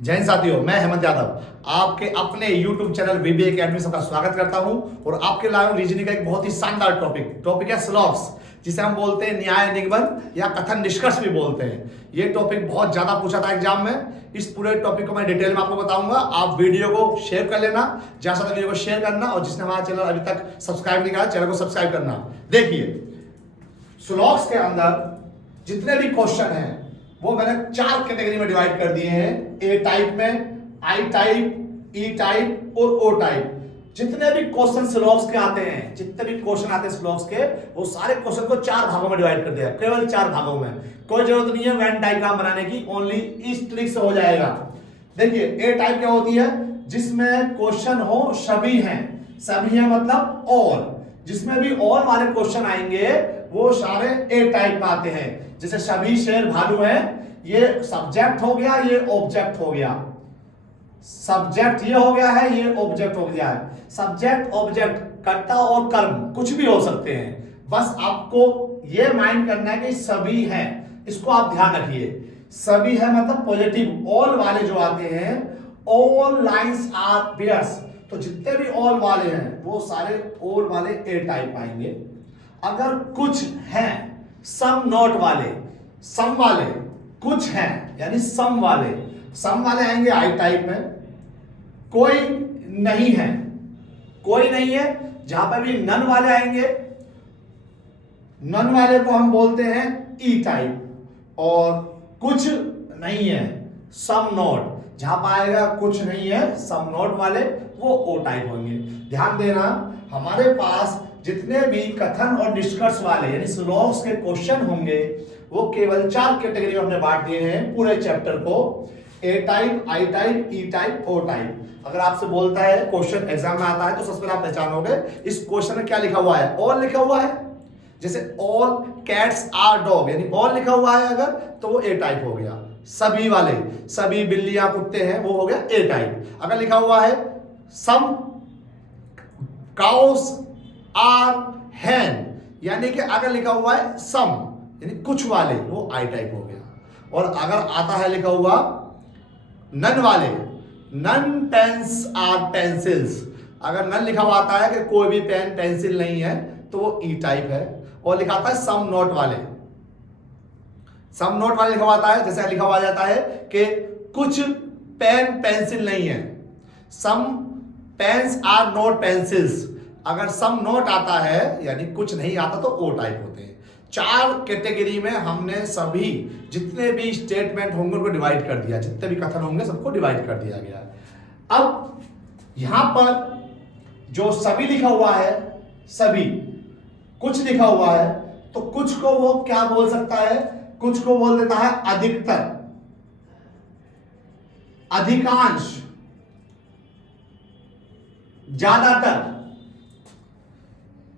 जय हिंद साथियों, मैं हेमंत यादव आपके अपने YouTube चैनल वीबी एकेडमी सबका स्वागत करता हूं और आपके लाए हूं रीजनिंग का एक बहुत ही शानदार टॉपिक है स्लॉग्स, जिसे हम बोलते हैं न्याय निगमन या कथन निष्कर्ष भी बोलते हैं। ये टॉपिक बहुत ज्यादा पूछा था एग्जाम में। इस पूरे टॉपिक को मैं डिटेल में आपको बताऊंगा। आप वीडियो को शेयर कर लेना, ज्यादा से वीडियो को शेयर करना और जिसने हमारा चैनल अभी तक सब्सक्राइब नहीं करा चैनल को सब्सक्राइब करना। देखिए, स्लॉग्स के अंदर जितने भी क्वेश्चन हैं वो मैंने 4 कैटेगरी में डिवाइड कर दिए हैं। ए टाइप में, आई टाइप, ई टाइप और ओ टाइप। जितने भी क्वेश्चन स्लॉग्स के आते हैं, जितने भी क्वेश्चन आते हैं स्लॉग्स के, वो सारे क्वेश्चन को 4 भागों में डिवाइड कर दिया, केवल 4 भागों में। कोई जरूरत नहीं है वेन डायग्राम बनाने की, ओनली इस ट्रिक से हो जाएगा। देखिए, ए टाइप क्या होती है? जिसमें क्वेश्चन हो सभी हैं, सभी है मतलब ऑल। जिसमें भी ऑल वाले क्वेश्चन आएंगे वो सारे ए टाइप में आते हैं। जैसे सभी शेर भालू हैं, ये सब्जेक्ट हो गया, ये ऑब्जेक्ट हो गया। सब्जेक्ट ये हो गया है, ये ऑब्जेक्ट हो गया है। सब्जेक्ट ऑब्जेक्ट, कर्ता और कर्म कुछ भी हो सकते हैं। बस आपको ये माइंड करना है कि सभी हैं, इसको आप ध्यान रखिए। सभी है मतलब पॉजिटिव। ऑल वाले जो आते हैं, ऑल लाइंस आर पेयर्स, तो जितने भी ऑल वाले हैं वो सारे ऑल वाले ए टाइप आएंगे। अगर कुछ हैं, सम नॉट वाले, सम वाले कुछ हैं यानी सम वाले आएंगे आई टाइप में। कोई नहीं है, कोई नहीं है, जहां पर भी नन वाले आएंगे, नन वाले को हम बोलते हैं ई टाइप। और कुछ नहीं है, सम नॉट, जहां पर आएगा कुछ नहीं है सम नॉट वाले, वो ओ टाइप होंगे। ध्यान देना, हमारे पास जितने भी कथन और निष्कर्ष वाले यानी स्लॉग्स के क्वेश्चन होंगे वो केवल 4 कैटेगरी में हमने बांट दिए हैं पूरे चैप्टर को। A type, I type, E type, O type. अगर आपसे बोलता है क्वेश्चन एग्जाम में आता है तो सबसे पहले आप पहचानोगे इस क्वेश्चन में क्या लिखा हुआ है। ऑल लिखा हुआ है, जैसे ऑल कैट्स आर डॉग यानी ऑल लिखा हुआ है अगर, तो वो ए टाइप हो गया। सभी वाले, सभी बिल्लियां कुत्ते हैं, वो हो गया ए टाइप। अगर लिखा हुआ है सम काउस आर हैन, यानी कि अगर लिखा हुआ है सम यानी कुछ वाले, वो आई टाइप हो गया। और अगर आता है लिखा हुआ नन वाले, नन पेन्स आर पेंसिल्स, अगर नन लिखा हुआ आता है कि कोई भी पेन पेंसिल नहीं है, तो वो ई टाइप है। और लिखा आता है सम नोट वाले, सम नोट वाले लिखा हुआ आता है, जैसे लिखा हुआ जाता है कि कुछ पेन पेंसिल नहीं है, सम पेन्स आर नोट पेंसिल्स। अगर सम नोट आता है यानी कुछ नहीं आता तो ओ टाइप होते हैं। 4 कैटेगरी में हमने सभी जितने भी स्टेटमेंट होंगे उनको डिवाइड कर दिया, जितने भी कथन होंगे सबको डिवाइड कर दिया गया। अब यहां पर जो सभी लिखा हुआ है, सभी, कुछ लिखा हुआ है, तो कुछ को वो क्या बोल सकता है? कुछ को बोल देता है अधिकतर, अधिकांश, ज्यादातर।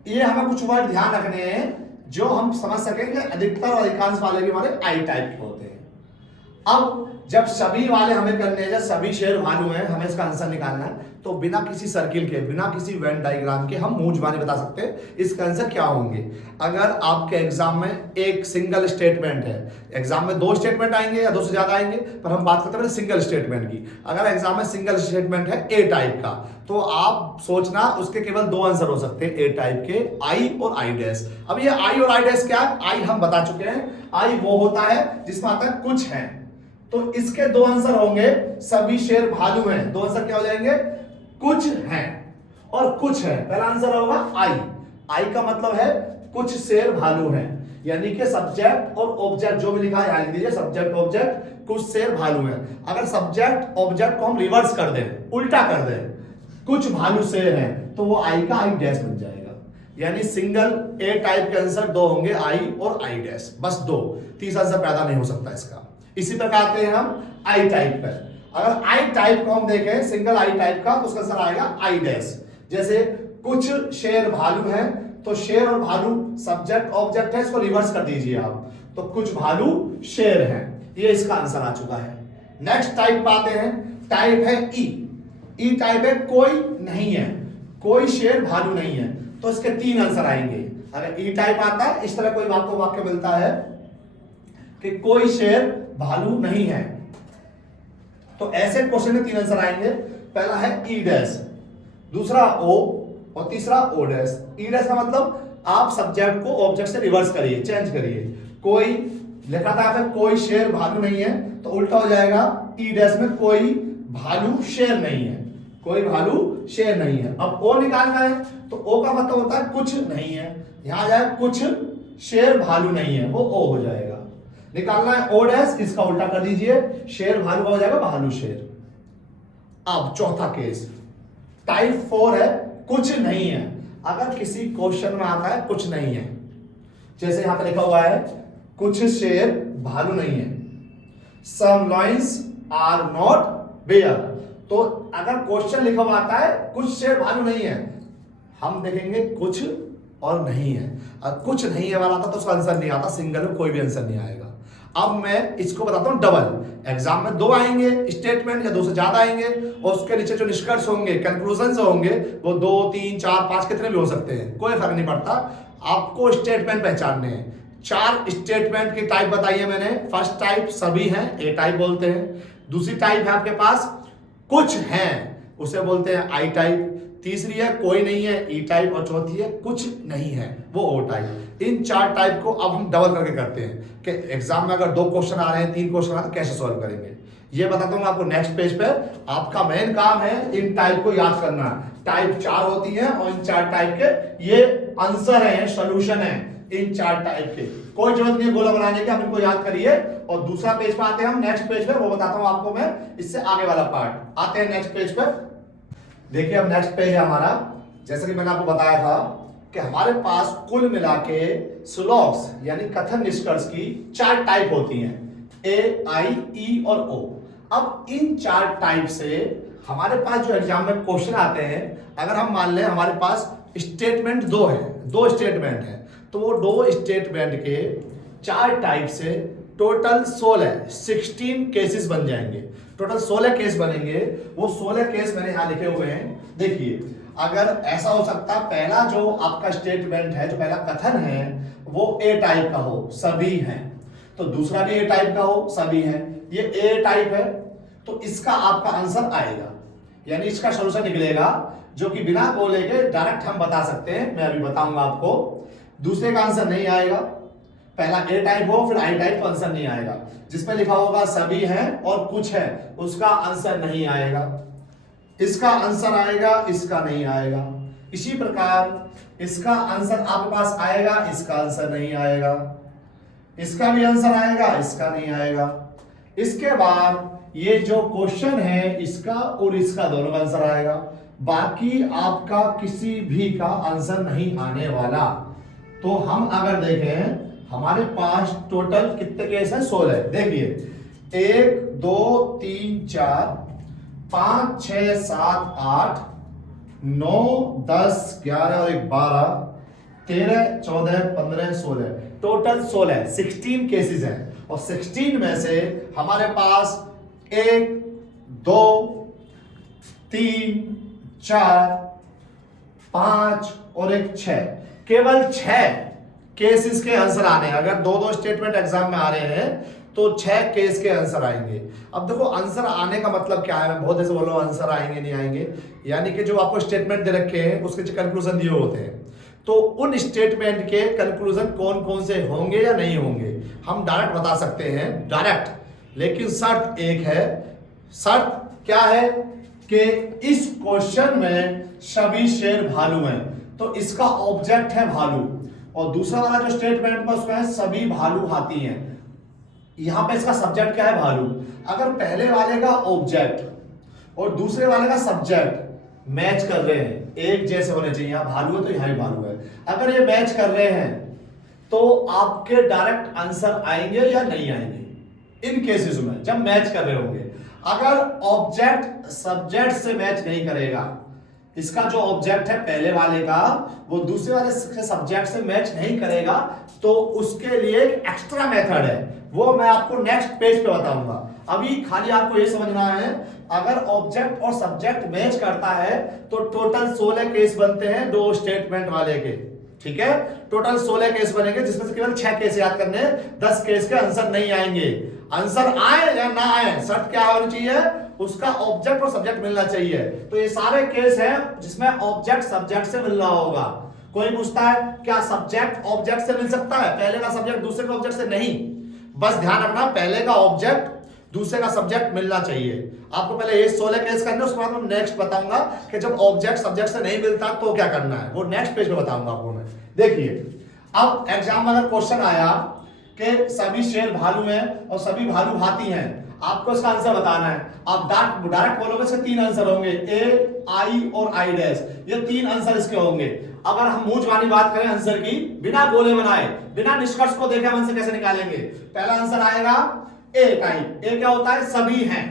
ये हमें कुछ वर्ड ध्यान रखने हैं जो हम समझ सकें कि अधिकतर और अधिकांश वाले भी हमारे आई टाइप के होते हैं। अब जब सभी वाले हमें करने हैं, जब सभी शेर भालू हैं, हमें इसका आंसर निकालना है, तो बिना किसी सर्किल के, बिना किसी वेन डायग्राम के हम मुंह जुबानी बता सकते हैं इसका आंसर क्या होंगे। अगर आपके एग्जाम में एक सिंगल स्टेटमेंट है, एग्जाम में 2 स्टेटमेंट आएंगे या 2 से ज्यादा आएंगे, पर हम बात करते हैं सिंगल स्टेटमेंट की। अगर एग्जाम में सिंगल स्टेटमेंट है ए टाइप का, तो आप सोचना उसके केवल 2 आंसर हो सकते हैं ए टाइप के, आई और आई डैश। अब ये आई और आई डैश क्या है? आई हम बता चुके हैं, आई वो होता है जिसमें आता है कुछ है, तो इसके 2 आंसर होंगे। सभी शेर भालू हैं, 2 आंसर क्या हो जाएंगे? कुछ हैं और कुछ है। पहला आंसर होगा आई। आई का मतलब है कुछ शेर भालू हैं, यानी कि सब्जेक्ट और ऑब्जेक्ट जो भी लिखा है लिख दीजिए, सब्जेक्ट ऑब्जेक्ट, कुछ शेर भालू हैं। अगर सब्जेक्ट ऑब्जेक्ट को हम रिवर्स कर दें, उल्टा कर दें, कुछ भालू शेर हैं, तो वो आई का आई डैश बन जाएगा। यानी सिंगल ए टाइप के आंसर 2 होंगे, आई और आई डैश, बस 2। तीसरा आंसर पैदा नहीं हो सकता इसका। इसी प्रकार आते हैं हम आई टाइप पर। अगर आई टाइप को हम देखें, सिंगल आई टाइप का, तो उसका आंसर आएगा आई डैश। जैसे कुछ शेर भालू हैं, तो शेर और भालू सब्जेक्ट ऑब्जेक्ट है, इसको रिवर्स कर दीजिए आप, तो कुछ भालू शेर हैं। ये इसका आंसर आ चुका है। नेक्स्ट टाइप पाते हैं, टाइप है ई। ई टाइप है कोई नहीं है, कोई शेर भालू नहीं है, तो इसके 3 आंसर आएंगे। अगर ई टाइप आता है, इस तरह कोई आपको वाक्य मिलता है कि कोई शेर भालू नहीं है, तो ऐसे क्वेश्चन में 3 आंसर आएंगे। पहला है ई डैश, दूसरा ओ और तीसरा ओ डैश। ई डैश का मतलब आप सब्जेक्ट को ऑब्जेक्ट से रिवर्स करिए, चेंज करिए। कोई लिखा था आपने कोई शेर भालू नहीं है, तो उल्टा हो जाएगा ई डैश में कोई भालू शेर नहीं है, कोई भालू शेर नहीं है। अब ओ निकालना है, तो ओ का मतलब होता है कुछ नहीं है, यहां आ जाए कुछ शेर भालू नहीं है, वो ओ हो जाएगा। निकालना है ओ डैश, इसका उल्टा कर दीजिए, शेर भालू का हो जाएगा भालू शेर। अब चौथा केस टाइप 4 है, कुछ नहीं है। अगर किसी क्वेश्चन में आता है कुछ नहीं है, जैसे यहां पे लिखा हुआ है कुछ शेर भालू नहीं है, सम लायंस आर नॉट बेयर। तो अगर क्वेश्चन लिखा हुआ आता है कुछ शेर भालू नहीं है, हम देखेंगे कुछ और नहीं है। अगर कुछ नहीं है वाला आता तो उसका आंसर नहीं आता, सिंगल में कोई भी आंसर नहीं आएगा। अब मैं इसको बताता हूं डबल। एग्जाम में 2 आएंगे स्टेटमेंट या 2 से ज्यादा आएंगे, और उसके नीचे जो निष्कर्ष होंगे, कंक्लूजन होंगे, वो 2 3 4 5 कितने भी हो सकते हैं, कोई फर्क नहीं पड़ता। आपको स्टेटमेंट पहचानने हैं। 4 स्टेटमेंट की टाइप बताइए मैंने। फर्स्ट टाइप सभी हैं, ए टाइप बोलते हैं। दूसरी टाइप है आपके पास कुछ हैं, उसे बोलते हैं आई टाइप। तीसरी है कोई नहीं है, ई टाइप। और चौथी है कुछ नहीं है, वो ओ टाइप। इन 4 टाइप को अब हम डबल करके करते हैं कि एग्जाम में अगर 2 क्वेश्चन आ रहे हैं, 3 क्वेश्चन आ रहे हैं, कैसे सॉल्व करेंगे ये बताता हूं आपको नेक्स्ट पेज पे। आपका मेन काम है इन टाइप को याद करना। टाइप 4 होती है और इन 4 टाइप के ये आंसर है, सोल्यूशन है इन 4 टाइप के। कोई जरूरत नहीं है गोला बनाने की, आप इनको याद करिए। और दूसरा पेज पे आते हैं हम, नेक्स्ट पेज पे, वो बताता हूं आपको मैं इससे आगे वाला पार्ट। आते हैं नेक्स्ट पेज पे। देखिए अब नेक्स्ट पेज है हमारा। जैसे कि मैंने आपको बताया था कि हमारे पास कुल मिला के स्लॉग्स यानी कथन निष्कर्ष की 4 टाइप होती हैं, ए, आई, ई और ओ। अब इन 4 टाइप से हमारे पास जो एग्जाम में क्वेश्चन आते हैं, अगर हम मान लें हमारे पास स्टेटमेंट 2 है, 2 स्टेटमेंट है, तो वो 2 स्टेटमेंट के 4 टाइप से टोटल 16 केसेस बन जाएंगे। टोटल 16 केस बनेंगे। वो 16 केस मैंने यहां लिखे हुए हैं। देखिए अगर ऐसा हो सकता है, पहला जो आपका स्टेटमेंट है, जो पहला कथन है, वो ए टाइप का हो, सभी हैं। तो दूसरा भी ए टाइप का हो, सभी हैं। ये ए टाइप है, तो इसका आपका आंसर आएगा, यानी इसका सॉल्यूशन निकलेगा, जो कि बिना बोले के डायरेक्ट हम बता सकते हैं। मैं अभी बताऊंगा आपको। दूसरे का आंसर नहीं आएगा। पहला ए टाइप हो फिर आई टाइप, तो आंसर नहीं आएगा। जिसमें लिखा होगा सभी हैं और कुछ है, उसका आंसर नहीं आएगा। इसका आंसर आएगा, इसका नहीं आएगा। इसी प्रकार इसका आंसर आपके पास आएगा, इसका आंसर नहीं आएगा। इसका भी आंसर आएगा, इसका नहीं आएगा। इसके बाद ये जो क्वेश्चन है, इसका और इसका दोनों का आंसर आएगा। बाकी आपका किसी भी का आंसर नहीं आने वाला। तो हम अगर देखें हमारे पास टोटल कितने केस हैं, 16। देखिए 1 2 3 4 5 6 7 8 9 10 11 और 1 12 13 14 15 16, टोटल 16 केसेस हैं। और 16 में से हमारे पास 1 2 3 4 5 और 1 6, केवल 6 केसेस के आंसर आने हैं। अगर 2-2 स्टेटमेंट एग्जाम में आ रहे हैं तो 6 केस के आंसर आएंगे। अब देखो आंसर आने का मतलब क्या है, मैं बहुत ऐसे बोलो आंसर आएंगे नहीं आएंगे, यानी कि जो आपको स्टेटमेंट दे रखे हैं उसके जो कंक्लूजन दिए होते हैं, तो उन स्टेटमेंट के कंक्लूजन कौन कौन से होंगे या नहीं होंगे हम डायरेक्ट बता सकते हैं, डायरेक्ट। लेकिन शर्त एक है। शर्त क्या है कि इस क्वेश्चन में सभी शेर भालू हैं, तो इसका ऑब्जेक्ट है भालू। और दूसरा वाला जो स्टेटमेंट में उसमें है सभी भालू हाथी हैं, यहां पे इसका सब्जेक्ट क्या है, भालू। अगर पहले वाले का ऑब्जेक्ट और दूसरे वाले का सब्जेक्ट मैच कर रहे हैं, एक जैसे होने चाहिए, यहां भालू है तो यहां भी भालू है, अगर ये मैच कर रहे हैं तो आपके डायरेक्ट आंसर आएंगे या नहीं आएंगे इन केसेस में, जब मैच कर रहे होंगे। अगर ऑब्जेक्ट सब्जेक्ट से मैच नहीं करेगा, इसका जो ऑब्जेक्ट है पहले वाले का वो दूसरे वाले सब्जेक्ट से मैच नहीं करेगा, तो उसके लिए एक एक्स्ट्रा मेथड है, वो मैं आपको नेक्स्ट पेज पे बताऊंगा। अभी खाली आपको ये समझना है, अगर ऑब्जेक्ट और सब्जेक्ट मैच करता है तो टोटल 16 केस बनते हैं 2 स्टेटमेंट वाले के, ठीक है। टोटल 16 केस बनेंगे, जिसमें से केवल 6 केस याद करने, 10 केस के आंसर नहीं आएंगे। आंसर आए या ना आए, शर्त क्या होनी चाहिए, उसका ऑब्जेक्ट और सब्जेक्ट मिलना चाहिए। तो ये सारे केस हैं जिसमें ऑब्जेक्ट सब्जेक्ट से मिल रहा होगा। कोई पूछता है क्या सब्जेक्ट ऑब्जेक्ट से मिल सकता है? पहले का सब्जेक्ट दूसरे के ऑब्जेक्ट से नहीं। बस ध्यान रखना, पहले का ऑब्जेक्ट दूसरे का सब्जेक्ट मिलना चाहिए। आपको पहले ये 16 केस करने, उसके बाद मैं नेक्स्ट बताऊंगा कि जब ऑब्जेक्ट सब्जेक्ट से नहीं मिलता तो क्या करना है, वो नेक्स्ट पेज पे बताऊंगा आपको मैं। देखिए अब एग्जाम में अगर क्वेश्चन आया कि सभी शेर भालू हैं और सभी भालू हाथी हैं, आपको इसका आंसर बताना है। आप डायरेक्ट बोलोगे, इसके 3 आंसर होंगे, ए, आई और आई डैश। ये 3 आंसर इसके होंगे। अगर हम मुंह जुबानी बात करें आंसर की, बिना बोले बनाए, बिना निष्कर्ष को देखे हम आंसर कैसे निकालेंगे? पहला आंसर आएगा ए टाइप। ए क्या होता है? सभी हैं।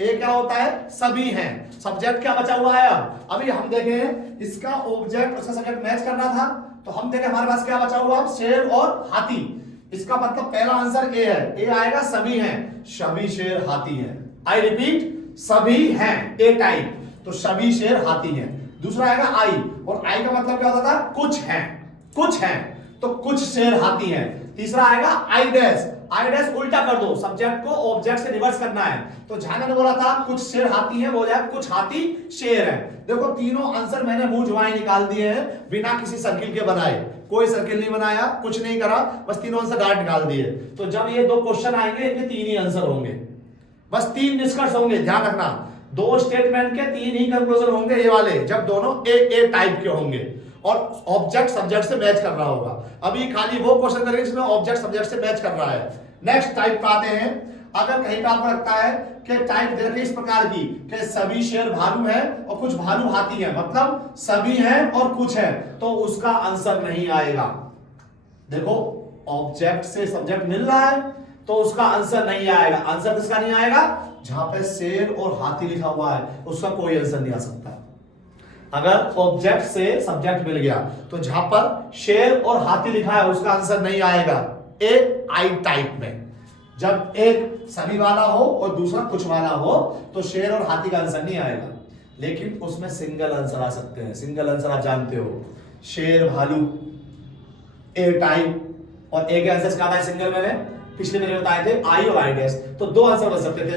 ए क्या होता है? सभी हैं। सब्जेक्ट क्या बचा हुआ है? अब अभी हम देखें इसका ऑब्जेक्ट उसका सब्जेक्ट मैच करना था, तो हम देखें हमारे पास क्या बचा हुआ, शेर और हाथी। इसका मतलब पहला आंसर ए है। ए आएगा सभी हैं, सभी शेर हाथी हैं। आई रिपीट, सभी हैं, ए टाइप, तो सभी शेर हाथी हैं। दूसरा आएगा आई, और आई का मतलब क्या होता था? कुछ हैं, कुछ हैं, तो कुछ शेर हाथी हैं। तीसरा आएगा आई डैश। आई डैश उल्टा कर दो, सब्जेक्ट को ऑब्जेक्ट से रिवर्स करना है। तो जहां मैंने बोला था कुछ शेर हाथी हैं, वो जाए कुछ हाथी शेर हैं। देखो तीनों आंसर मैंने मुंह जुबानी निकाल दिए हैं, बिना किसी सर्किल के बनाए। कोई सर्किल नहीं बनाया, कुछ नहीं करा, बस तीनों आंसर डायरेक्ट निकाल दिए। तो जब ये 2 क्वेश्चन आएंगे, इनके 3 ही आंसर होंगे, बस 3 निष्कर्ष होंगे। ध्यान रखना, 2 स्टेटमेंट के 3 ही कंक्लूजन होंगे ये वाले, जब दोनों ए टाइप के होंगे और ऑब्जेक्ट सब्जेक्ट से मैच कर रहा होगा। अभी खाली वो क्वेश्चन करेंगे जिसमें ऑब्जेक्ट सब्जेक्ट से मैच कर रहा है। नेक्स्ट टाइप पे आते हैं। अगर कहीं पे आपको लगता है कि टाइप दे रखी इस प्रकार की कि सभी शेर भालू हैं और कुछ भालू हाथी हैं, मतलब सभी हैं और कुछ हैं, तो उसका आंसर नहीं आएगा। देखो ऑब्जेक्ट से सब्जेक्ट मिल रहा है तो उसका आंसर नहीं आएगा। आंसर किसका नहीं आएगा? जहां पे शेर और हाथी लिखा हुआ है उसका कोई आंसर नहीं आ सकता। अगर ऑब्जेक्ट से सब्जेक्ट मिल गया तो जहां पर शेर और हाथी लिखा है उसका आंसर नहीं आएगा। ए आई टाइप में जब एक सभी वाला हो और दूसरा कुछ वाला हो तो शेर और हाथी का आंसर नहीं आएगा, लेकिन उसमें सिंगल आंसर आ सकते हैं। सिंगल आंसर आप जानते हो, शेर भालू ए टाइप, और ए के आंसर क्या था सिंगल? मैंने पिछले में बताए थे आई और आई डैश। तो 2 आंसर बन सकते थे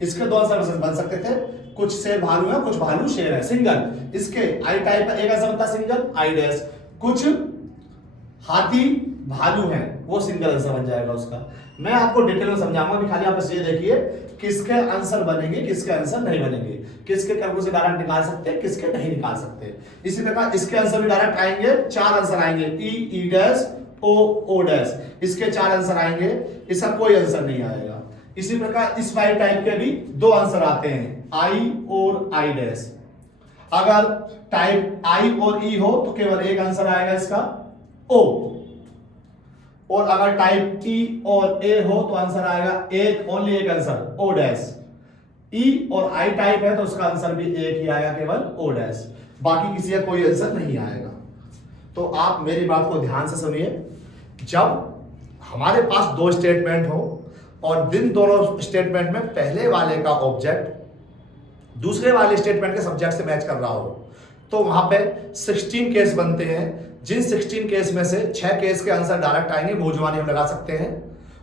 इसके 2 आंसर बन सकते थे। कुछ शेर भालू है, कुछ भालू शेर है, सिंगल। इसके आई टाइप का एक आंसर बनता सिंगल आई डैश। कुछ हाथी भालू है, वो सिंगल आंसर बन जाएगा उसका। मैं आपको डिटेल में समझाऊंगा, अभी खाली आप बस ये देखिए किसके आंसर बनेंगे, किसके आंसर नहीं बनेंगे, किसके कर्म से डायरेक्ट निकाल सकते हैं, किसके नहीं निकाल सकते। इसी प्रकार इसके आंसर भी डायरेक्ट आएंगे, 4 आंसर आएंगे, ई डैश ओ डैश, इसके 4 आंसर आएंगे, इसका कोई आंसर नहीं आएगा। इसी प्रकार इस वाई टाइप के भी 2 आंसर आते हैं, आई और आई डैश। अगर टाइप आई और ई हो तो केवल एक आंसर आएगा इसका, ओ। और अगर टाइप ई और ए हो तो आंसर आएगा एक, ओनली एक आंसर, ओ डैश। ई और आई टाइप है तो उसका आंसर भी एक ही आएगा, केवल ओ डैश, बाकी किसी का कोई आंसर नहीं आएगा। तो आप मेरी बात को ध्यान से सुनिए, जब हमारे पास 2 स्टेटमेंट हो और दिन दोनों स्टेटमेंट में पहले वाले का ऑब्जेक्ट दूसरे वाले स्टेटमेंट के सब्जेक्ट से मैच कर रहा हो, तो वहां पे 16 केस बनते हैं। जिन 16 केस में से 6 केस के आंसर डायरेक्ट आएंगे, भोजवानी हम लगा सकते हैं,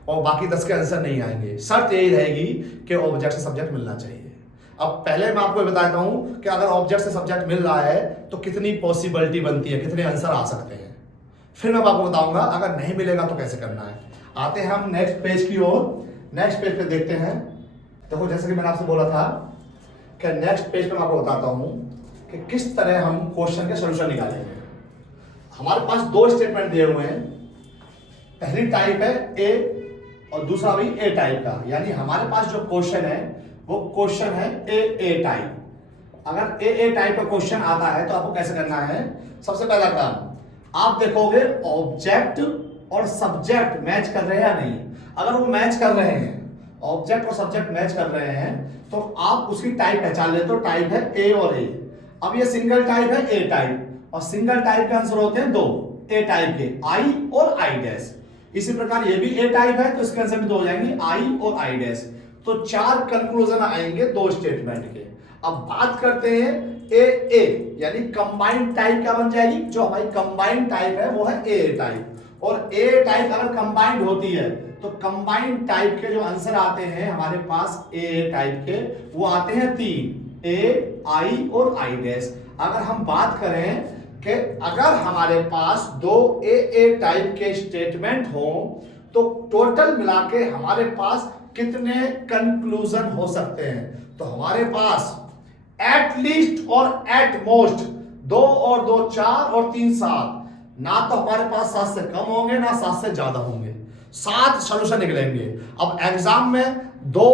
और बाकी 10 के आंसर नहीं आएंगे। शर्त यही रहेगी कि ऑब्जेक्ट से सब्जेक्ट मिलना चाहिए। अब पहले मैं आपको बताता हूं कि अगर ऑब्जेक्ट से सब्जेक्ट मिल रहा है तो कितनी पॉसिबिलिटी बनती है, कितने आंसर आ सकते हैं। फिर मैं आपको बताऊंगा अगर नहीं मिलेगा तो कैसे करना है। आते हैं हम नेक्स्ट पेज की ओर। नेक्स्ट पेज पे देखते हैं। देखो जैसे कि मैंने आपसे बोला था कि नेक्स्ट पेज पे मैं आपको बताता हूं कि किस तरह हम क्वेश्चन के सोल्यूशन निकालेंगे। हमारे पास 2 स्टेटमेंट दिए हुए हैं, पहली टाइप है ए और दूसरा भी ए टाइप का, यानी हमारे पास जो क्वेश्चन है वो क्वेश्चन है ए टाइप। अगर ए टाइप का क्वेश्चन आता है तो आपको कैसे करना है? सबसे पहला काम आप देखोगे ऑब्जेक्ट और सब्जेक्ट मैच कर रहे हैं या नहीं। अगर वो मैच कर रहे हैं, ऑब्जेक्ट और सब्जेक्ट मैच कर रहे हैं, तो आप उसकी टाइप पहचान लेते हो, टाइप है ए और ए। अब ये सिंगल टाइप है ए टाइप, और सिंगल टाइप के आंसर होते हैं 2 ए टाइप के, आई और आई डैश। इसी प्रकार ये भी ए टाइप है तो इसके आंसर भी 2 हो जाएंगे, आई और आई डैश। तो 4 कंक्लूजन आएंगे 2 स्टेटमेंट के। अब बात करते हैं ए यानी कंबाइंड टाइप क्या बन जाएगी? जो हमारी कंबाइंड टाइप है वो है ए टाइप, और ए टाइप अगर कंबाइंड होती है तो कंबाइंड टाइप के जो आंसर आते हैं हमारे पास ए टाइप के, वो आते हैं 3, ए, आई और आई डैश। अगर हम बात करें कि अगर हमारे पास 2 ए टाइप के स्टेटमेंट हो तो टोटल मिला के हमारे पास कितने कंक्लूजन हो सकते हैं, तो हमारे पास एट लीस्ट और एट मोस्ट 2 और 2 4 और 3 7, ना तो हमारे पास 7 से कम होंगे ना 7 से ज्यादा होंगे, 7 सोल्यूशन निकलेंगे। अब एग्जाम में 2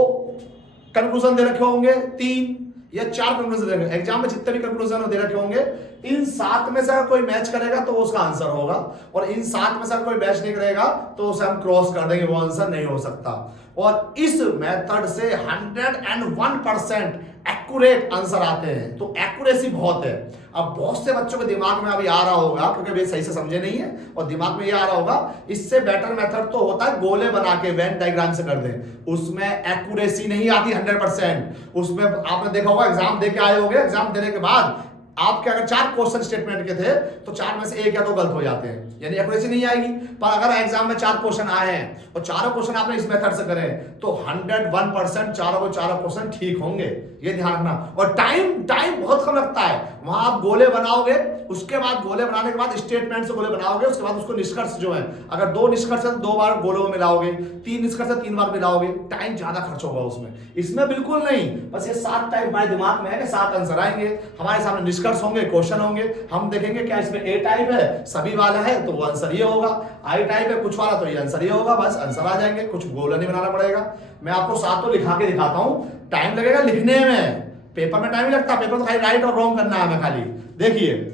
कंक्लूजन दे रखे होंगे, 3 या 4 कंक्लूजन दे रखे, एग्जाम में जितने भी कंक्लूजन दे रखे होंगे इन 7 में से अगर कोई मैच करेगा तो वो उसका आंसर होगा, और इन 7 में से अगर कोई मैच नहीं करेगा तो उसे हम क्रॉस कर देंगे, वो आंसर नहीं हो सकता। और इस मेथड से 101% एक्यूरेट आंसर आते हैं, तो एक्यूरेसी बहुत है। अब बहुत से बच्चों के दिमाग में अभी आ रहा होगा, क्योंकि वे सही से समझे नहीं है और दिमाग में ये आ रहा होगा, इससे बेटर मेथड तो होता है गोले बना के वेन डायग्राम से कर दें, उसमें एक्यूरेसी नहीं आती 100%। उसमें आपने देखा होगा एग्जाम दे के आए होंगे, एग्जाम देने के बाद आपके अगर 4 क्वेश्चन स्टेटमेंट के थे तो 4 में से 1 या 2 गलत हो जाते हैं, यानी एक्यूरेसी नहीं आएगी। पर अगर एग्जाम में 4 क्वेश्चन आए हैं और चारों क्वेश्चन आपने इस मेथड से करे तो 101% चारों क्वेश्चन ठीक होंगे, ये ध्यान रखना। और टाइम बहुत कम लगता है, वहां आप गोले बनाओगे, उसके बाद गोले बनाने के बाद स्टेटमेंट से गोले बनाओगे, उसके बाद उसको निष्कर्ष जो है, अगर 2 निष्कर्ष है तो 2 बार गोलों में मिलाओगे, 3 निष्कर्ष है 3 बार मिलाओगे, टाइम ज्यादा खर्च होगा उसमें। इसमें बिल्कुल नहीं, बस ये 7 टाइप हमारे दिमाग में है कि 7 आंसर आएंगे, हमारे सामने निष्कर्ष होंगे, क्वेश्चन होंगे, हम देखेंगे क्या इसमें ए टाइप है, सभी वाला है तो वो आंसर ये होगा, आई टाइप है कुछ वाला तो ये आंसर ये होगा, बस आंसर आ जाएंगे, कुछ गोला नहीं बनाना पड़ेगा। मैं आपको 7 तो लिखा के दिखाता हूं, टाइम लगेगा लिखने में, पेपर में टाइम नहीं लगता, पेपर तो खाली राइट और रॉन्ग करना है हमें खाली। देखिए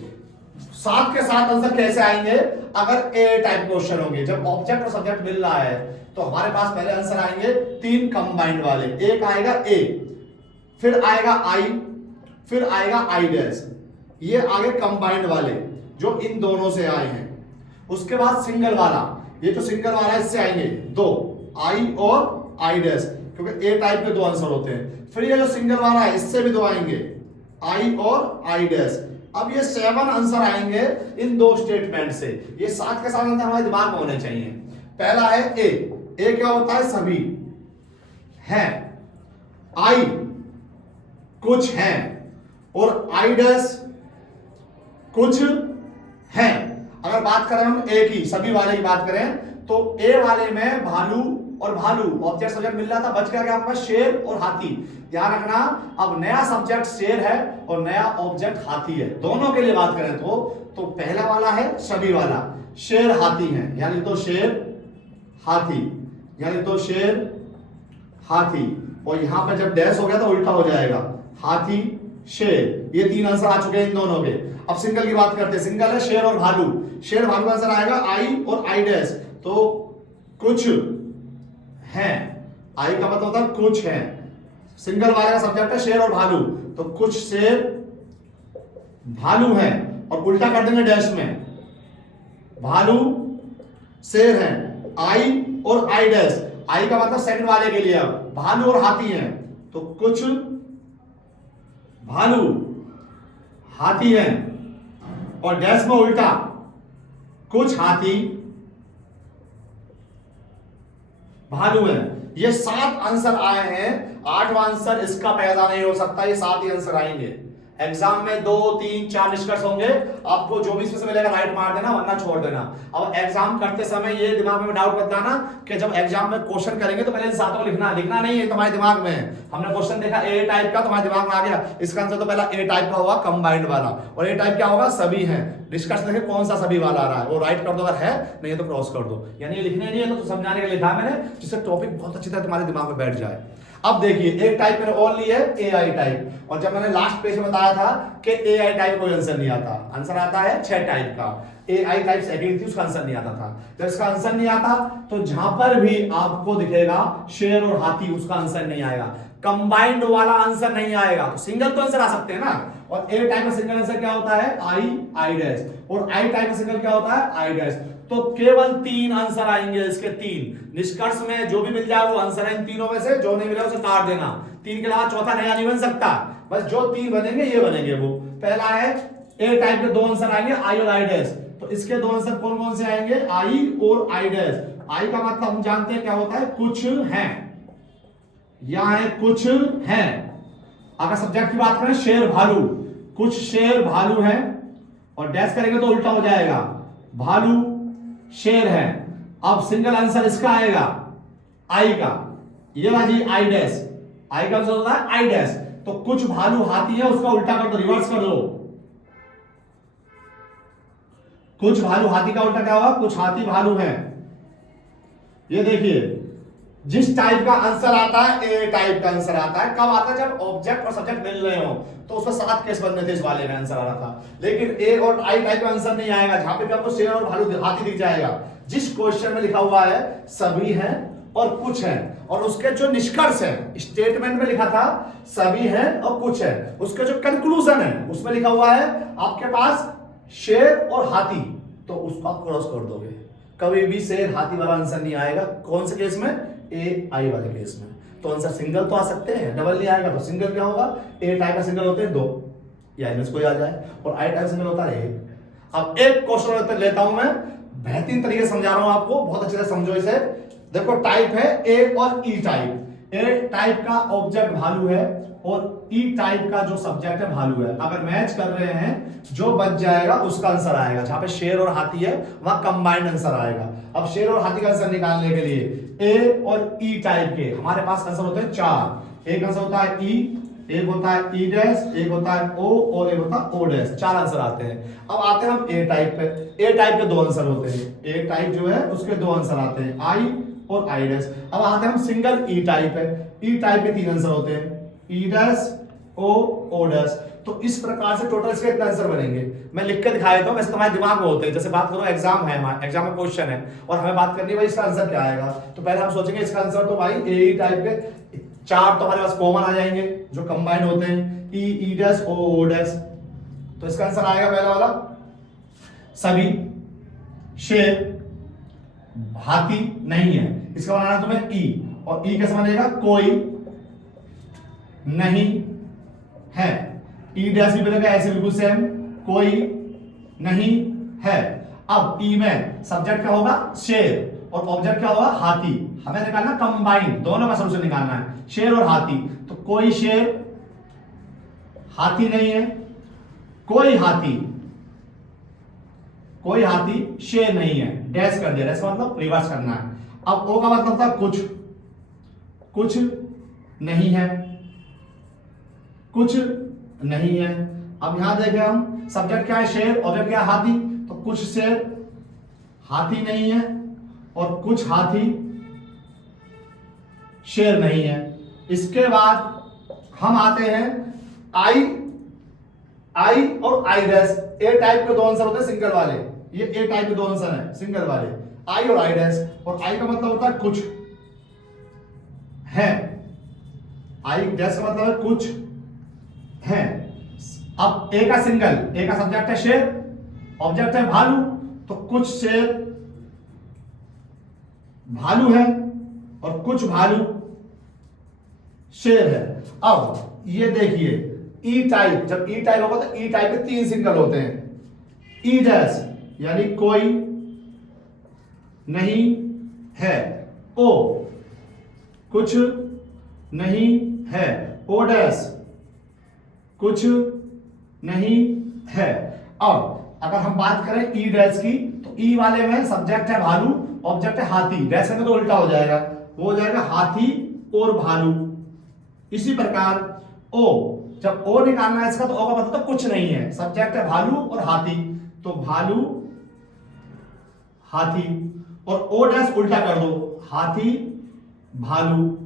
7 के 7 आंसर कैसे आएंगे अगर ए टाइप क्वेश्चन होंगे, जब ऑब्जेक्ट और सब्जेक्ट मिल रहा है तो हमारे पास पहले आंसर आएंगे 3 कंबाइंड वाले, एक आएगा ए, फिर आएगा आई, फिर आएगा आई डैश, ये आगे कंबाइंड वाले जो इन दोनों से आए हैं। उसके बाद सिंगल वाला, ये जो सिंगल वाला है इससे आएंगे 2, आई और आई डैश, क्योंकि ए टाइप के 2 आंसर होते हैं। फिर ये जो सिंगल वाला है इससे भी 2 आएंगे, आई और आई डैश। अब ये 7 आंसर आएंगे इन 2 स्टेटमेंट से। ये 7 के 7 आंसर हमारे दिमाग में होने चाहिए। पहला है ए क्या होता है, सभी है, आई कुछ है, और आई डैश कुछ है। अगर बात करें हम ए की, सभी वाले की बात करें तो ए वाले में भालू और भालू ऑब्जेक्ट सब्जेक्ट मिल रहा था, बच गया आपका शेर और हाथी। ध्यान रखना, अब नया सब्जेक्ट शेर है और नया ऑब्जेक्ट हाथी है, दोनों के लिए बात करें तो पहला वाला है सभी वाला, शेर हाथी है, यानी तो शेर हाथी, यानी तो शेर हाथी, और यहां पर जब डैश हो गया तो उल्टा हो जाएगा, हाथी शेर। ये 3 आंसर आ चुके हैं इन दोनों के। अब सिंगल की बात करते हैं, सिंगल है शेर और भालू, शेर भालू आंसर आएगा आई और आई डैश, तो कुछ है, आई का मतलब होता है कुछ है, सिंगल वाले का सब्जेक्ट है शेर और भालू, तो कुछ शेर भालू है, और उल्टा कर देंगे डैश में, भालू शेर है, आई और आई डैश, आई का मतलब सेकंड वाले के लिए, अब भालू और हाथी है तो कुछ भालू हाथी है, और डैश में उल्टा कुछ हाथी भालू है। ये 7 आंसर आए हैं, 8वां आंसर इसका पैदा नहीं हो सकता, ये 7 ही आंसर आएंगे। एग्जाम में 2 3 4 निष्कर्ष होंगे, आपको जो भी इसमें से मिलेगा राइट मार देना वरना छोड़ देना। अब एग्जाम करते समय ये दिमाग में डाउट मत लाना कि जब एग्जाम में क्वेश्चन करेंगे तो पहले इन 7 को लिखना नहीं है, तुम्हारे दिमाग में है। हमने क्वेश्चन देखा ए टाइप का, तुम्हारे दिमाग में आ गया इसका आंसर तो पहला ए टाइप का होगा कंबाइंड वाला, और ए टाइप क्या होगा, सभी है। डिस्कस देखें कौन सा सभी वाला आ रहा है, वो राइट कर दो, अगर है नहीं है तो क्रॉस कर दो, यानी ये लिखने नहीं है तो समझाने के लिए लिखा मैंने, जिससे टॉपिक बहुत अच्छी तरह तुम्हारे दिमाग में बैठ जाए। अब देखिए एक टाइप मैंने और ली है ए आई टाइप, और जब मैंने लास्ट पेज में बताया था कि ए आई टाइप कोई आंसर नहीं आता, आंसर आता है 6 टाइप का। ए आई टाइप सेकंड थी, उसका आंसर नहीं आता था। जब इसका आंसर नहीं आता तो जहां पर भी आपको दिखेगा शेर और हाथी, उसका आंसर नहीं आएगा, कंबाइंड वाला आंसर नहीं आएगा। तो सिंगल तो आंसर आ सकते हैं ना, और ए टाइप का सिंगल आंसर क्या होता है, आई डैश, और आई टाइप का सिंगल क्या होता है, आई डैश। तो केवल 3 आंसर आएंगे इसके, 3 निष्कर्ष में जो भी मिल जाए वो आंसर है इन तीनों में से, जो नहीं मिला उसे काट देना। 3 के अलावा चौथा नया नहीं बन सकता, बस जो 3 बनेंगे ये बनेंगे वो। पहला है ए टाइप के 2 आंसर आएंगे आई और आई डैश, तो इसके 2 आंसर कौन कौन से आएंगे, आई और आई डैश। आई का मतलब हम जानते हैं क्या होता है, कुछ है, यहां है कुछ है। अगर सब्जेक्ट की बात करें शेर भालू, कुछ शेर भालू है, और डैश करेंगे तो उल्टा हो जाएगा, भालू शेर है। अब सिंगल आंसर इसका आएगा आई का, ये बाजी आई डैश, आई का आंसर होता है आई डैश। तो कुछ भालू हाथी है, उसका उल्टा कर दो, रिवर्स कर दो। कुछ भालू हाथी का उल्टा क्या होगा, कुछ हाथी भालू है। ये देखिए जिस टाइप का आंसर आता है ए टाइप का आंसर आता है, कब आता है, जब ऑब्जेक्ट और सब्जेक्ट मिल रहे हो। तो उसमें 7 केस बनने थे, इस वाले में आंसर आ रहा था। लेकिन ए और आई टाइप का आंसर नहीं आएगा, जहां पे भी आपको शेर और भालू हाथी दिख जाएगा। जिस क्वेश्चन में लिखा हुआ है सभी हैं और कुछ है, और उसके जो निष्कर्ष है, स्टेटमेंट में लिखा था सभी हैं और कुछ है, उसके जो कंक्लूजन है उसमें लिखा हुआ है आपके पास शेर और हाथी, तो उसको आप क्रॉस कर दोगे। कभी भी शेर हाथी वाला आंसर नहीं आएगा। कौन से केस में, ए आई वाले केस में। तो आंसर सिंगल तो आ सकते हैं, डबल नहीं आएगा। तो सिंगल क्या होगा, ए टाइप का सिंगल होते हैं 2, या इनमें से कोई आ जाए, और आई टाइप सिंगल होता है 1। अब एक क्वेश्चन लेता हूं मैं, बेहतरीन तरीके से समझा रहा हूं आपको, बहुत अच्छे से समझो इसे। देखो टाइप है ए और ई टाइप। ए टाइप का ऑब्जेक्ट भालू है और ई टाइप का जो सब्जेक्ट है भालू है। अगर मैच कर रहे हैं, जो बच जाएगा उसका आंसर आएगा। जहां पे शेर और हाथी है वहां कंबाइंड आंसर आएगा। अब शेर और हाथी का आंसर निकालने के लिए ए और ई टाइप के हमारे पास आंसर होते हैं 4। एक आंसर होता है ई, एक होता है ई डैश, एक होता है ओ, और एक होता है ओ डैश। 4 आंसर आते हैं। अब आते हैं हम ए टाइप पे। ए टाइप के 2 आंसर होते हैं। ए टाइप जो है उसके 2 आंसर आते हैं, आई और आई डैश। अब आते हैं हम सिंगल ई टाइप है। ई टाइप के 3 आंसर होते हैं, ई डैश, ओ, ओ डैश। तो इस प्रकार से टोटल इसके कितने आंसर बनेंगे, मैं लिख कर दिखा देता हूं। वैसे तुम्हारे दिमाग में होते हैं, जैसे बात करो एग्जाम है, हमारा एग्जाम में क्वेश्चन है और हमें बात करनी है भाई इसका आंसर क्या आएगा। तो पहले हम सोचेंगे इसका आंसर, तो भाई ए टाइप के 4 तो हमारे पास कॉमन आ जाएंगे जो कंबाइंड होते हैं, ई, ई डैश, ओ, ओ डैश। तो इसका आंसर आएगा पहला वाला सभी शेर हाथी नहीं है। इसका बनाना तुम्हें ई, और ई कैसे बनेगा, कोई नहीं है। ई डैश भी बनेगा ऐसे बिल्कुल सेम, कोई नहीं है। अब ई में सब्जेक्ट क्या होगा, शेर, और ऑब्जेक्ट क्या होगा, हाथी। हमें निकालना कंबाइंड, दोनों का सॉल्यूशन निकालना है, शेर और हाथी। तो कोई शेर हाथी नहीं है, कोई हाथी शेर नहीं है, डैश कर दिया। डैश का मतलब रिवर्स करना है। अब ओ का मतलब था कुछ नहीं है, कुछ नहीं है। अब यहां देखें हम, सब्जेक्ट क्या है शेर, ऑब्जेक्ट क्या है हाथी। तो कुछ शेर हाथी नहीं है और कुछ हाथी शेर नहीं है। इसके बाद हम आते हैं आई और आई डैश। ए टाइप के 2 आंसर होते हैं सिंगल वाले, ये ए टाइप के 2 आंसर हैं सिंगल वाले, आई और आई डैश। और आई का मतलब होता है कुछ है, आई डैश का मतलब है कुछ है। अब ए का सिंगल, ए का सब्जेक्ट है शेर, ऑब्जेक्ट है भालू, तो कुछ शेर भालू है और कुछ भालू शेर है। अब ये देखिए ई टाइप, जब ई टाइप होगा तो ई टाइप के 3 सिंगल होते हैं, ई डैश यानी कोई नहीं है, ओ कुछ नहीं है, ओ डैश कुछ नहीं है। अब अगर हम बात करें ई डैश की, तो ई वाले में सब्जेक्ट है भालू, ऑब्जेक्ट है हाथी, डैश में तो उल्टा हो जाएगा, वो हो जाएगा हाथी और भालू। इसी प्रकार ओ, जब ओ निकालना है इसका, तो ओ का मतलब तो कुछ नहीं है, सब्जेक्ट है भालू और हाथी, तो भालू हाथी, और ओ डैश उल्टा कर दो, हाथी भालू।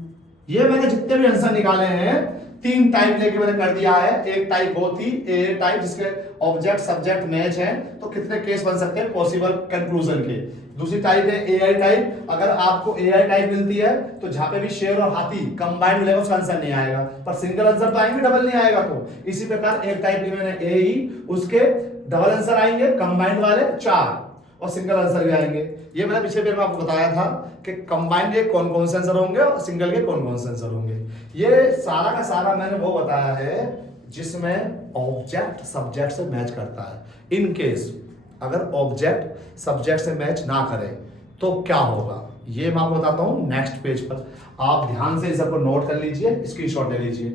ये मैंने जितने भी आंसर निकाले हैं 3 टाइप लेके मैंने कर दिया है। एक टाइप वो थी ए टाइप जिसके ऑब्जेक्ट सब्जेक्ट मैच है, तो कितने केस बन सकते हैं पॉसिबल कंक्लूजन के। दूसरी टाइप है ए आई टाइप। अगर आपको ए आई टाइप मिलती है तो जहां पे भी शेर और हाथी कंबाइंड मिलेगा उसका आंसर नहीं आएगा, पर सिंगल आंसर तो आएंगे, डबल नहीं आएगा। तो इसी प्रकार एक टाइप की मैंने ए ई, उसके डबल आंसर आएंगे कंबाइंड वाले 4 और सिंगल आंसर भी आएंगे। ये मैंने पिछले पेपर में आपको बताया था कि कंबाइंड के कौन कौन से आंसर होंगे और सिंगल के कौन कौन से आंसर होंगे। ये सारा का सारा मैंने वो बताया है जिसमें ऑब्जेक्ट सब्जेक्ट से मैच करता है। इन केस अगर ऑब्जेक्ट सब्जेक्ट से मैच ना करे तो क्या होगा। ये मैं आपको बताता हूँ नेक्स्ट पेज पर। आप ध्यान से इस सबको नोट कर लीजिए, स्क्रीनशॉट ले लीजिए।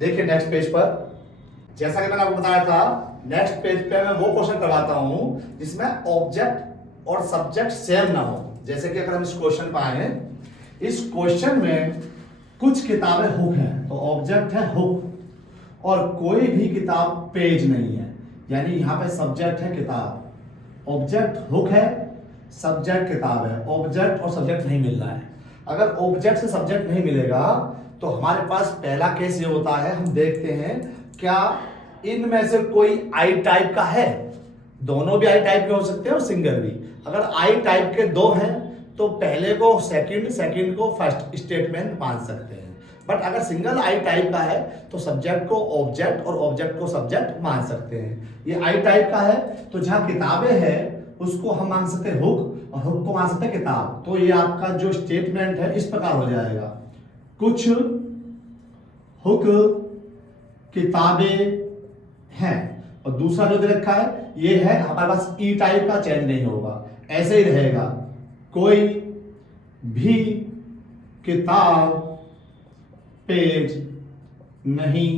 देखिए नेक्स्ट पेज पर, जैसा कि मैंने आपको बताया था, नेक्स्ट पेज पे मैं वो क्वेश्चन करवाता हूँ जिसमें ऑब्जेक्ट और सब्जेक्ट सेम ना हो। जैसे कि अगर हम इस क्वेश्चन पर आए, इस क्वेश्चन में कुछ किताबें हुक हैं, तो ऑब्जेक्ट है हुक, और कोई भी किताब पेज नहीं है, यानी यहां पे सब्जेक्ट है किताब, ऑब्जेक्ट हुक है, सब्जेक्ट किताब है, ऑब्जेक्ट और सब्जेक्ट नहीं मिल रहा है। अगर ऑब्जेक्ट से सब्जेक्ट नहीं मिलेगा तो हमारे पास पहला केस ये होता है, हम देखते हैं क्या इनमें से कोई आई टाइप का है। दोनों भी आई टाइप के हो सकते हैं और सिंगल भी। अगर आई टाइप के दो हैं तो पहले को सेकंड, सेकंड को फर्स्ट स्टेटमेंट मान सकते हैं। बट अगर सिंगल आई टाइप का है तो सब्जेक्ट को ऑब्जेक्ट और ऑब्जेक्ट को सब्जेक्ट मान सकते हैं। ये आई टाइप का है तो जहां किताबें हैं उसको हम मान सकते हैं हुक, और हुक को मान सकते हैं किताब। तो ये आपका जो स्टेटमेंट है इस प्रकार हो जाएगा, कुछ हुक किताबें हैं। और दूसरा जो दे रखा है ये है हमारे पास ई टाइप का, चेंज नहीं होगा, ऐसे ही रहेगा, कोई भी किताब पेज नहीं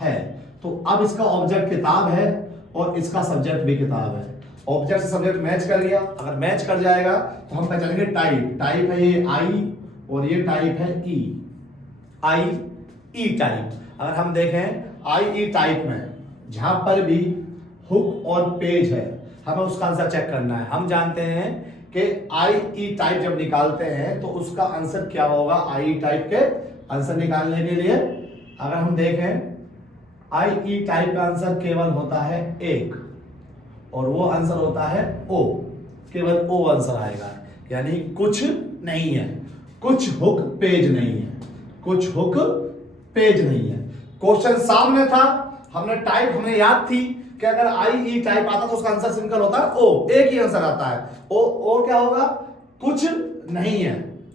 है। तो अब इसका ऑब्जेक्ट किताब है और इसका सब्जेक्ट भी किताब है। ऑब्जेक्ट से सब्जेक्ट मैच कर लिया, अगर मैच कर जाएगा तो हम पहचानेंगे टाइप। टाइप है ये आई और ये टाइप है ई, आई ई टाइप। अगर हम देखें आई ई टाइप में जहां पर भी हुक और पेज है हमें उसका आंसर चेक करना है। हम जानते हैं कि आई ई टाइप जब निकालते हैं तो उसका आंसर क्या होगा। आई ई टाइप के आंसर निकालने के लिए अगर हम देखें आई ई टाइप का आंसर केवल होता है एक, और वो आंसर होता है ओ, केवल ओ आंसर आएगा, यानी कुछ नहीं है, कुछ हुक पेज नहीं है, कुछ हुक पेज नहीं है। क्वेश्चन सामने था, हमने टाइप हमें याद थी कि अगर आई ई टाइप आता तो उसका आंसर सिंपल होता है ओ, एक ही आंसर आता है ओ क्या होगा, कुछ नहीं है।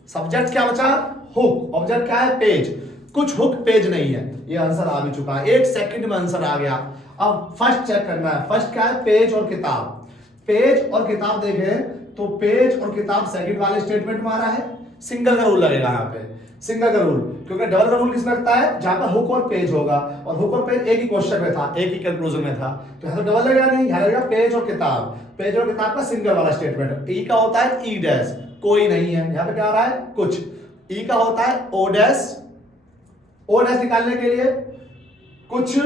सब्जेक्ट क्या बचा, हुक, ऑब्जेक्ट क्या है, पेज, कुछ हुक पेज नहीं है। ये आंसर आ भी चुका है, एक सेकंड में आंसर आ गया। अब फर्स्ट चेक करना है, फर्स्ट क्या है, पेज और किताब। पेज और किताब देखें तो पेज और किताब सेकंड वाले स्टेटमेंट में आ रहा है, सिंगल का रूल लगेगा यहाँ पे, सिंगल का रूल, क्योंकि डबल का रूल किस लगता है, जहां पर हुक और पेज होगा, और हुक और पेज एक ही क्वेश्चन में था, एक ही कंक्लूजन में था, तो यहाँ तो डबल लगेगा नहीं, यहाँ लगेगा पेज और किताब। पेज और किताब का सिंगल वाला स्टेटमेंट। ई का होता है ई डैश, कोई नहीं है, यहाँ पे क्या आ रहा है, कुछ। ई का होता है ओ डैश, ओ डैश निकालने के लिए कुछ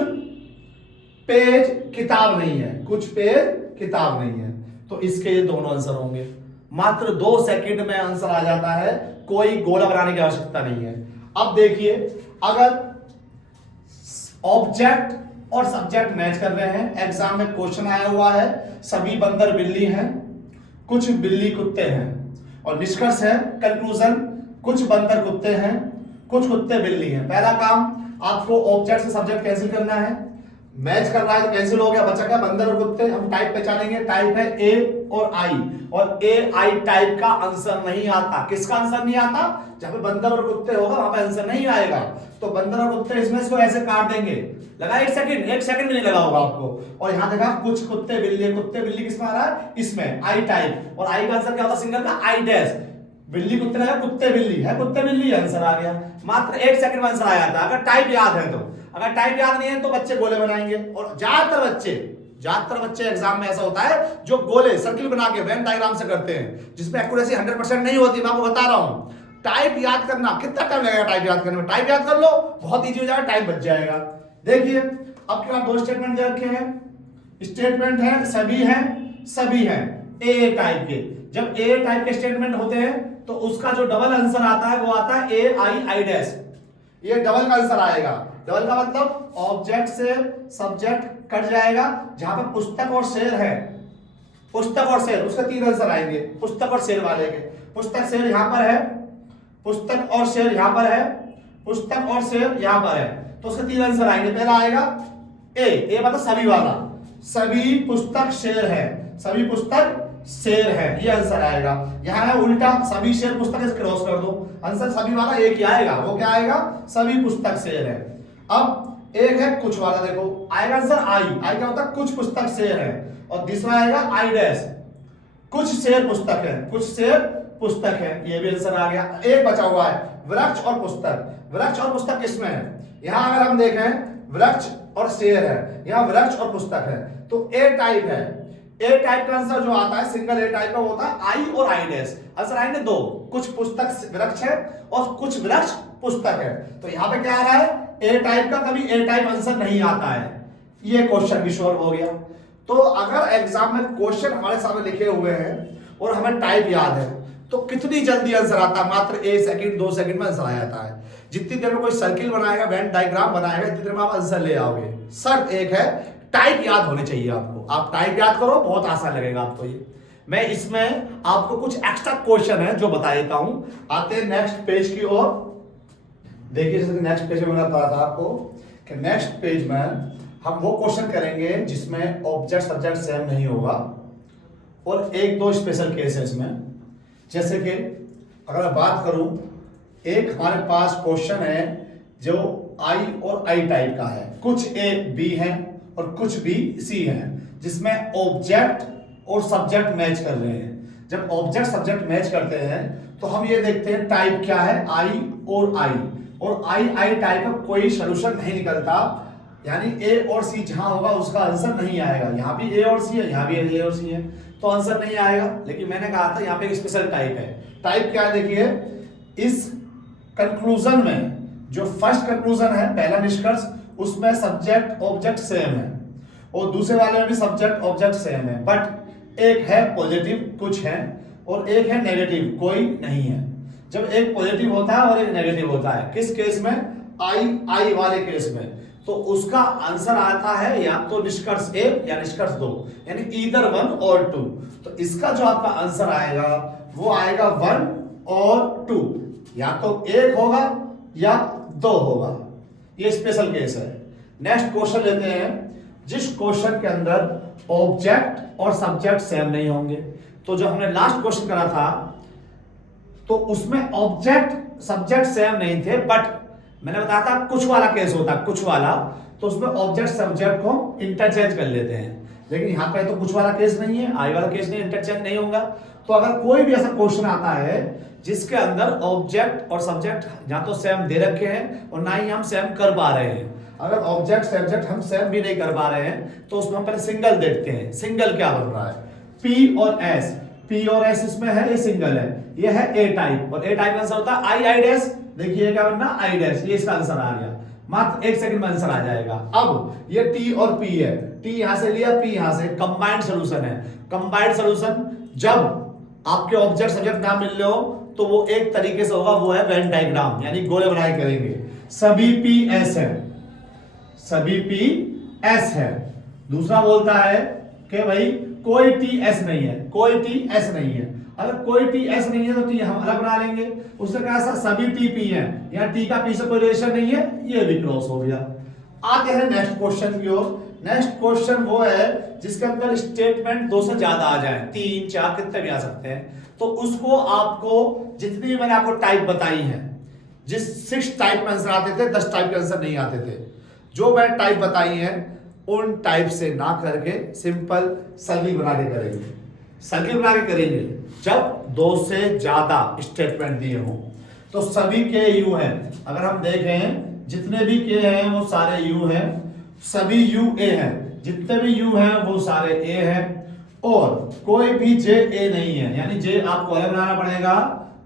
पेज किताब नहीं है, कुछ पेज किताब नहीं है, तो इसके ये दोनों आंसर होंगे। मात्र 2 सेकंड में आंसर आ जाता है, कोई गोला बनाने की आवश्यकता नहीं है। अब देखिए, अगर ऑब्जेक्ट और सब्जेक्ट मैच कर रहे हैं, एग्जाम में क्वेश्चन आया हुआ है, सभी बंदर बिल्ली हैं, कुछ बिल्ली कुत्ते हैं, और निष्कर्ष है, कंक्लूजन, कुछ बंदर कुत्ते हैं, कुछ कुत्ते बिल्ली हैं। पहला काम आपको ऑब्जेक्ट से सब्जेक्ट कैंसिल करना है, मैच कर रहा है तो कैंसिल हो गया, बचा क्या, बंदर और कुत्ते। हम टाइप पहचानेंगे, टाइप है ए और आई, और ए आई टाइप का आंसर नहीं आता। किसका आंसर नहीं आता, जहां पे बंदर और कुत्ते होगा वहां पे आंसर नहीं आएगा। तो बंदर और कुत्ते इसमें इसको ऐसे काट देंगे, लगा 1 सेकंड, 1 सेकंड भी नहीं लगा होगा आपको। और यहां देखा कुछ कुत्ते बिल्ली, कुत्ते बिल्ली किसमें आ रहा है, इसमें आई टाइप, और आई का आंसर क्या होता है, सिंगल का आई डैश, बिल्ली कुत्ते लगा, कुत्ते बिल्ली है, कुत्ते बिल्ली आंसर आ गया। मात्र 1 सेकंड में आंसर आया था, अगर टाइप याद है तो। अगर टाइप याद नहीं है तो बच्चे गोले बनाएंगे, और ज्यादातर बच्चे एग्जाम में ऐसा होता है जो गोले सर्किल बना के वेन डायग्राम से करते हैं, जिसमें एक्यूरेसी 100% नहीं होती। मैं आपको बता रहा हूं, टाइप याद करना कितना टाइम लगेगा, टाइप याद करने में, टाइप याद कर लो, बहुत इजी हो जाएगा, टाइम बच जाएगा। देखिए अब क्या 2 स्टेटमेंट दे रखे हैं, स्टेटमेंट है सभी हैं ए टाइप के। जब ए टाइप के स्टेटमेंट होते हैं तो उसका जो डबल आंसर आता है वो आता है ए आई आई डैश, ये डबल का आंसर आएगा। डबल का मतलब ऑब्जेक्ट से सब्जेक्ट कट जाएगा, जहां पर पुस्तक और शेर है, पुस्तक और शेर, उसके 3 आंसर आएंगे, पुस्तक और शेर वाले के। पुस्तक शेर यहां पर है, पुस्तक और शेर यहां पर है, पुस्तक और शेर यहां पर है, तो उसके 3 आंसर आएंगे। पहला आएगा ए मतलब सभी वाला, सभी पुस्तक शेर है, सभी पुस्तक शेर है, ये आंसर आएगा। यहां है उल्टा, सभी शेर पुस्तक से क्रॉस कर दो, आंसर सभी वाला एक ही आएगा, वो क्या आएगा, सभी पुस्तक शेर है। अब एक है कुछ वाला, देखो आएगा आंसर आई क्या होता है, कुछ पुस्तक शेर है, और दूसरा आएगा आई डैश, कुछ शेर पुस्तक है, कुछ शेर पुस्तक है, ये भी आंसर आ गया। एक बचा हुआ है वृक्ष और पुस्तक। वृक्ष और पुस्तक किसमें है? यहां अगर हम देखें वृक्ष और शेर है, यहाँ वृक्ष और पुस्तक है, तो ए टाइप है। ए टाइप का आंसर जो आता है सिंगल ए टाइप का वो होता है आई और आई डैश। आंसर आएंगे दो, कुछ पुस्तक वृक्ष है और कुछ वृक्ष पुस्तक है। तो यहाँ पे क्या आ रहा है? ए टाइप का कभी ए टाइप आंसर नहीं आता है। ये क्वेश्चन भी सॉल्व हो गया। तो अगर एग्जाम में क्वेश्चन हमारे सामने लिखे हुए हैं और हमें टाइप याद है तो कितनी जल्दी आंसर आता है? मात्र 1 सेकंड 2 सेकंड में आंसर आ जाता है। जितनी देर में कोई सर्किल बनाएगा, वेन डायग्राम बनाएगा, इतनी देर में आप आंसर ले आओगे। शर्त एक है, टाइप याद होनी चाहिए आपको। आप टाइप याद करो, बहुत आसान लगेगा आपको ये। मैं इसमें आपको कुछ एक्स्ट्रा क्वेश्चन है जो बता देता हूं। आते हैं नेक्स्ट पेज की ओर। देखिए जैसे नेक्स्ट पेज में मैंने बताया था आपको कि नेक्स्ट पेज में हम वो क्वेश्चन करेंगे जिसमें ऑब्जेक्ट सब्जेक्ट सेम नहीं होगा और एक दो स्पेशल केस है इसमें। जैसे कि अगर मैं बात करूं, एक हमारे पास क्वेश्चन है जो आई और आई टाइप का है, कुछ ए बी है और कुछ बी सी है, जिसमें ऑब्जेक्ट और सब्जेक्ट मैच कर रहे हैं। जब ऑब्जेक्ट सब्जेक्ट मैच करते हैं तो हम ये देखते हैं टाइप क्या है, आई और आई। और आई टाइप का कोई सोल्यूशन नहीं निकलता, यानी ए और सी जहां होगा उसका आंसर नहीं आएगा। यहाँ भी ए और सी है, यहाँ भी ए और सी है, तो आंसर नहीं आएगा। लेकिन मैंने कहा था यहाँ पे एक स्पेशल टाइप है। टाइप क्या है देखिए, इस कंक्लूजन में जो फर्स्ट कंक्लूजन है, पहला निष्कर्ष, उसमें सब्जेक्ट ऑब्जेक्ट सेम है और दूसरे वाले में भी सब्जेक्ट ऑब्जेक्ट सेम है, बट एक है पॉजिटिव कुछ है और एक है नेगेटिव कोई नहीं है। जब एक पॉजिटिव होता है और एक नेगेटिव होता है, किस केस में? आई वाले केस में, तो उसका आंसर आता है या तो निष्कर्ष ए या निष्कर्ष दो, यानी ईदर 1 और 2। तो इसका जो आपका आंसर आएगा वो आएगा 1 और 2, या तो 1 होगा या 2 होगा। ये स्पेशल केस है। नेक्स्ट क्वेश्चन लेते हैं, जिस क्वेश्चन के अंदर ऑब्जेक्ट और सब्जेक्ट सेम नहीं होंगे। तो जो हमने लास्ट क्वेश्चन करा था तो उसमें ऑब्जेक्ट सब्जेक्ट सेम नहीं थे, बट मैंने बताया था कुछ वाला केस होता है, कुछ वाला, तो उसमें ऑब्जेक्ट सब्जेक्ट को इंटरचेंज कर लेते हैं। लेकिन यहाँ पे तो कुछ वाला केस नहीं है, आई वाला केस नहीं, इंटरचेंज नहीं होगा। तो अगर कोई भी ऐसा क्वेश्चन आता है जिसके अंदर ऑब्जेक्ट और सब्जेक्ट या तो सेम दे रखे हैं और ना ही हम सेम कर पा रहे हैं, अगर ऑब्जेक्ट सब्जेक्ट हम सेम भी नहीं कर पा रहे हैं तो उसमें हम पहले सिंगल देखते हैं। सिंगल क्या बन रहा है? पी और एस, पी और एस इसमें है, ये सिंगल है, ये है ए टाइप, और ए टाइप आंसर होता है आई डैश। देखिए क्या बनना, आई डैश, ये इसका आंसर आ गया। मात्र 1 सेकंड में आंसर आ जाएगा। अब ये टी और पी है, टी यहां से लिया, पी यहां से, कंबाइंड सॉल्यूशन है। कंबाइंड सॉल्यूशन जब आपके ऑब्जेक्ट सब्जेक्ट ना मिल रहे हो तो वो एक तरीके से होगा, वो है वेन डायग्राम, यानी गोले बनाए करेंगे। सभी पी एस है, सभी पी एस है। दूसरा बोलता है कि भाई कोई टी एस नहीं है, कोई टी एस नहीं है। अगर कोई टी एस नहीं है तो टी हम अलग बना लेंगे। उसने कहा सभी टी पी है, यहाँ टी का पी से कोई रिलेशन नहीं है, ये भी क्रॉस हो गया। आते हैं नेक्स्ट क्वेश्चन की ओर। नेक्स्ट क्वेश्चन वो है जिसके अंदर स्टेटमेंट 2 से ज्यादा आ जाए, 3 4 कितने भी आ सकते हैं। तो उसको आपको जितनी भी मैंने आपको टाइप बताई है, जिस 6 टाइप में आंसर आते थे, 10 टाइप के आंसर नहीं आते थे, जो मैंने टाइप बताई है उन टाइप से ना करके सिंपल सर्किल बना के करेंगे। सर्किल बना के करेंगे जब 2 से ज्यादा स्टेटमेंट दिए हों। तो सभी के यू हैं, अगर हम देखें जितने भी के हैं वो सारे यू हैं, सभी यू ए हैं, जितने भी यू हैं वो सारे ए हैं, और कोई भी जे ए नहीं है, यानी जे आपको अलग बनाना पड़ेगा,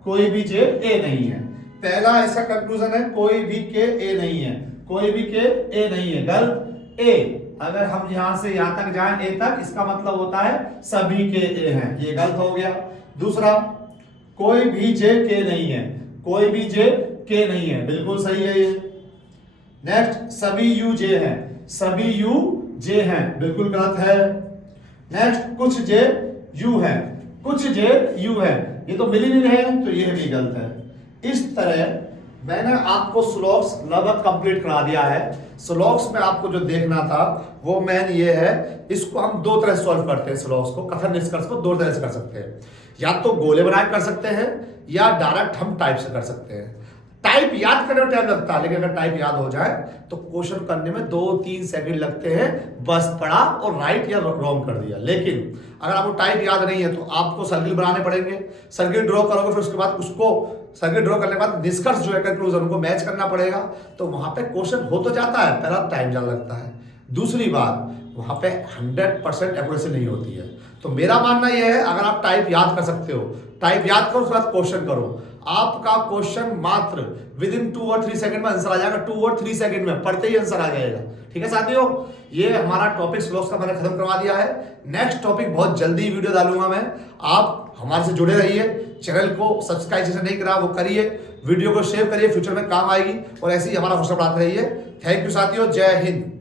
कोई भी जे ए नहीं है। पहला इसका कंक्लूजन है कोई भी के ए नहीं है, कोई भी के ए नहीं है, गलत। ए अगर हम यहां से यहां तक जाएं ए तक, इसका मतलब होता है सभी के ए हैं, ये गलत हो गया। दूसरा, कोई भी जे के नहीं है, कोई भी जे के नहीं है, बिल्कुल सही है ये। नेक्स्ट, सभी यू जे हैं, सभी यू जे हैं, बिल्कुल गलत है। नेक्स्ट, कुछ जे यू है, कुछ जे यू है, ये तो मिल ही नहीं रहे, तो ये भी गलत है। इस तरह मैंने आपको स्लॉक्स लगभग कंप्लीट करा दिया है। स्लॉक्स में आपको जो देखना था वो मेन ये है, इसको हम 2 तरह से सॉल्व करते हैं। स्लॉक्स को, कथन निष्कर्ष को 2 तरह से कर सकते हैं, या तो गोले बनाए कर सकते हैं या डायरेक्ट हम टाइप से कर सकते हैं। टाइप याद करने में टाइम लगता है, लेकिन अगर टाइप याद हो जाए तो क्वेश्चन करने में 2-3 सेकंड लगते हैं, बस पढ़ा और राइट या रॉन्ग कर दिया। लेकिन अगर आपको टाइप याद नहीं है तो आपको सर्किल बनाने पड़ेंगे, सर्किल ड्रॉ करोगे, फिर उसके बाद उसको सर्किल ड्रॉ करने के बाद निष्कर्ष जो है कंक्लूजन को मैच करना पड़ेगा। तो वहां पे क्वेश्चन हो तो जाता है, पहला टाइम ज्यादा लगता है। दूसरी बात, वहां पे 100% एक्यूरेसी नहीं होती है। तो मेरा मानना यह है, अगर आप टाइप याद कर सकते हो, टाइप याद करो, उसके बाद क्वेश्चन करो, आपका क्वेश्चन मात्र विद इन 2 और 3 सेकंड में आंसर आ जाएगा। 2 और 3 सेकंड में पढ़ते ही आंसर आ जाएगा। ठीक है साथियों, ये हमारा टॉपिक स्लॉग्स का मैंने खत्म करवा दिया है। नेक्स्ट टॉपिक बहुत जल्दी वीडियो डालूंगा मैं। आप हमारे से जुड़े रहिए, चैनल को सब्सक्राइब जिसे नहीं करा वो करिए, वीडियो को शेयर करिए, फ्यूचर में काम आएगी, और ऐसे ही हमारा हौसला बढ़ाते रहिए। थैंक यू साथियों, जय हिंद।